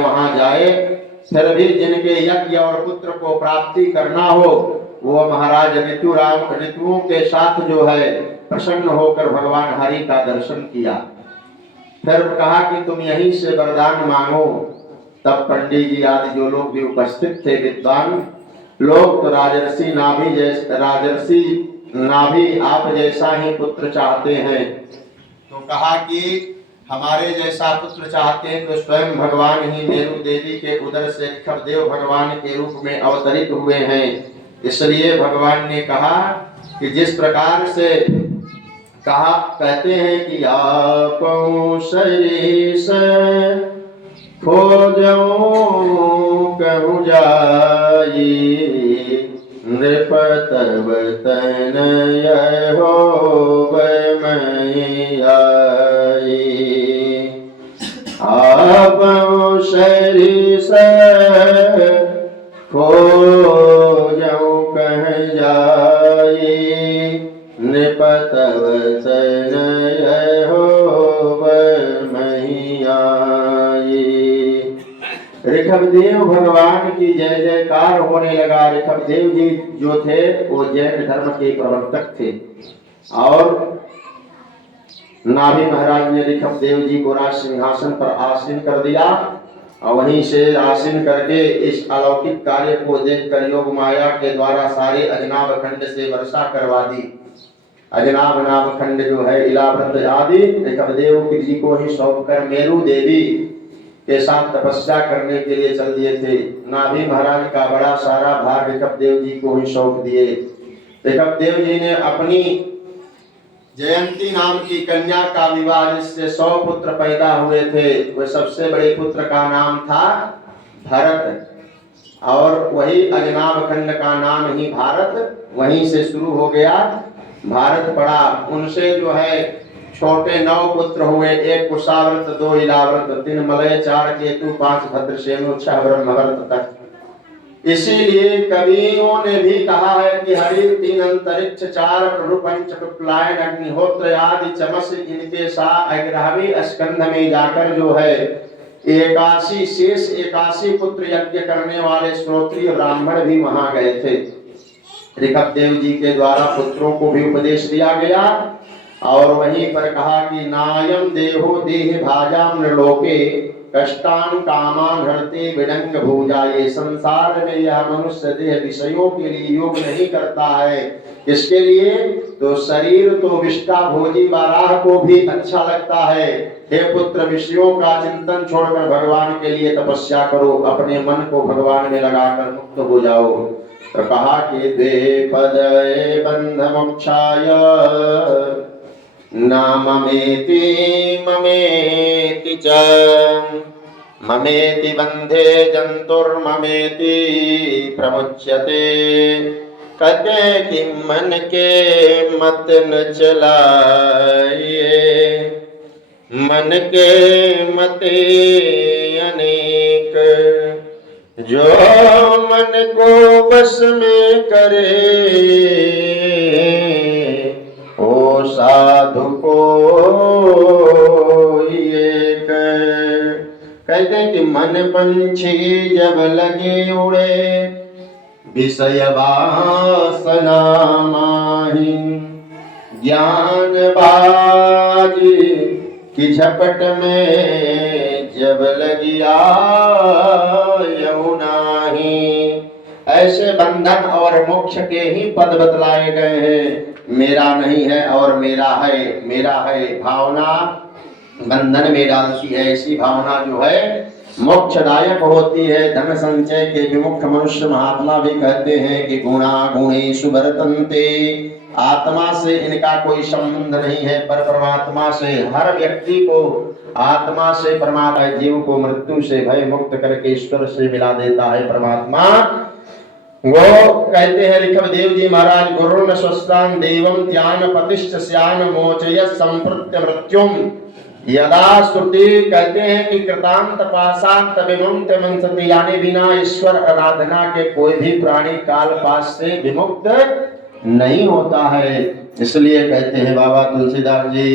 वहां जाए, फिर भी जिनके यज्ञ और पुत्र को प्राप्ति करना हो, वो महाराज ऋतुओं के साथ जो है प्रसन्न होकर भगवान हरि का दर्शन किया। फिर कहा कि तुम यहीं से वरदान मांगो। तब पंडित जी आदि जो लोग भी उपस्थित थे विद्वान लोग, तो राजर्षि नाभि आप जैसा ही पुत्र चाहते हैं। तो कहा कि हमारे जैसा पुत्र चाहते हैं तो स्वयं भगवान ही मेरु देवी के उदर से ऋषभदेव भगवान के रूप में अवतरित हुए हैं। इसलिए भगवान ने कहा कि जिस प्रकार से कहा कहते हैं कि आपो शरीस खोजऊं कहूँ जाई, नृप तब तनय होवै मई आई। आपो शरीस खोजऊं कह जाई, नृप तब तनय होवै मई आई। ऋषभदेव भगवान की जय जयकार होने लगा। ऋषभदेव जी जो थे वो जैन धर्म के प्रवर्तक थे और नाभि महाराज ने ऋषभदेव जी को राज सिंहासन पर आसीन कर दिया और वहीं से आसीन करके इस अलौकिक कार्य को देखकर योग माया के द्वारा सारे अजनाभ खंड से वर्षा करवा दी। अजनाभ नाभ खंड जो है इलाव्रत आदि ऋषभदेव जी को ही सौंप कर मेरु देवी के साथ तपस्या करने के लिए चल दिए थे। नाभि महाराज का बड़ा सारा भार ऋषभदेव जी को ही सौंप दिए। ऋषभदेव जी ने अपनी जयंती नाम की कन्या का विवाह, जिससे 100 पुत्र पैदा हुए थे, वह सबसे बड़े पुत्र का नाम था भरत और वही अजनाभ खंड का नाम ही भारत वहीं से शुरू हो गया। भारत पड़ा। उनसे जो है छोटे 9 पुत्र हुए, 1 कुशाव्रत, 2 इलाव्रत, 3 मलय, 4 केतु, 5 भद्रसेनु, 6 ब्रह्मवर्त तक। इसीलिए कवियों ने भी कहा है कि हरि 3 अंतरिक्ष, 4 प्रभु, 5 पिपलायन, अग्निहोत्र आदि चमस, इनके साथ 11वें स्कंध में जाकर जो है 81 पुत्र यज्ञ करने वाले श्रोत्रिय ब्राह्मण भी वहां गए थे। ऋषभदेव जी के द्वारा पुत्रों को भी उपदेश दिया गया और वहीं पर कहा कि नायम देहो देह भाजाम नृलोके, कष्टान कामान हरते विडंग भूजा। ये संसार में यह मनुष्य देह विषयों के लिए योग नहीं करता है। इसके लिए तो शरीर तो विष्टा भोजी वाराह को भी अच्छा लगता है। हे पुत्र, विषयों का चिंतन छोड़कर भगवान के लिए तपस्या करो, अपने मन को भगवान में लगाकर मुक्त हो जाओ। तो कहा कि द्वे पदये बंध मोक्षाय, न ममेति ममेति च, ममेति बंधे जंतुर्ममेति प्रमुच्यते। कहते कि मन के मत न चलाइए, मन के मते अनेक, जो मन को वश में करे, ओ साधु को एक। कहते हैं कि मन पंछी जब लगे उड़े, विषय वासना माही, ज्ञान बाजी की झपट में जब लगी आयुनाही। ऐसे बंधन और मोक्ष के ही पद बतलाए गए हैं। मेरा नहीं है और मेरा है, मेरा है भावना बंधन में डालती है। ऐसी भावना जो है मोक्षदायक होती है। धन संचय के विमुख मनुष्य महात्मा भी कहते हैं कि गुणा गुणेषु वर्तन्ते, आत्मा से इनका कोई संबंध नहीं है, पर परमात्मा से। हर व्यक्ति को आत्मा से परमात्मा जीव को मृत्यु से भय मुक्त करके ईश्वर से मिला देता है परमात्मा। वो कहते हैं ऋषभदेव जी महाराज, गुरुर्न स्वस्तान देवम ध्यान प्रतिष्ठ स्यान मोचय संप्रत्य मृत्युम। यदा श्रुति कहते हैं कि कृतांत पाशांत विमुक्त मनसति, यानी बिना ईश्वर आराधना के कोई भी प्राणी काल पास से विमुक्त नहीं होता है। इसलिए कहते हैं बाबा तुलसीदास जी,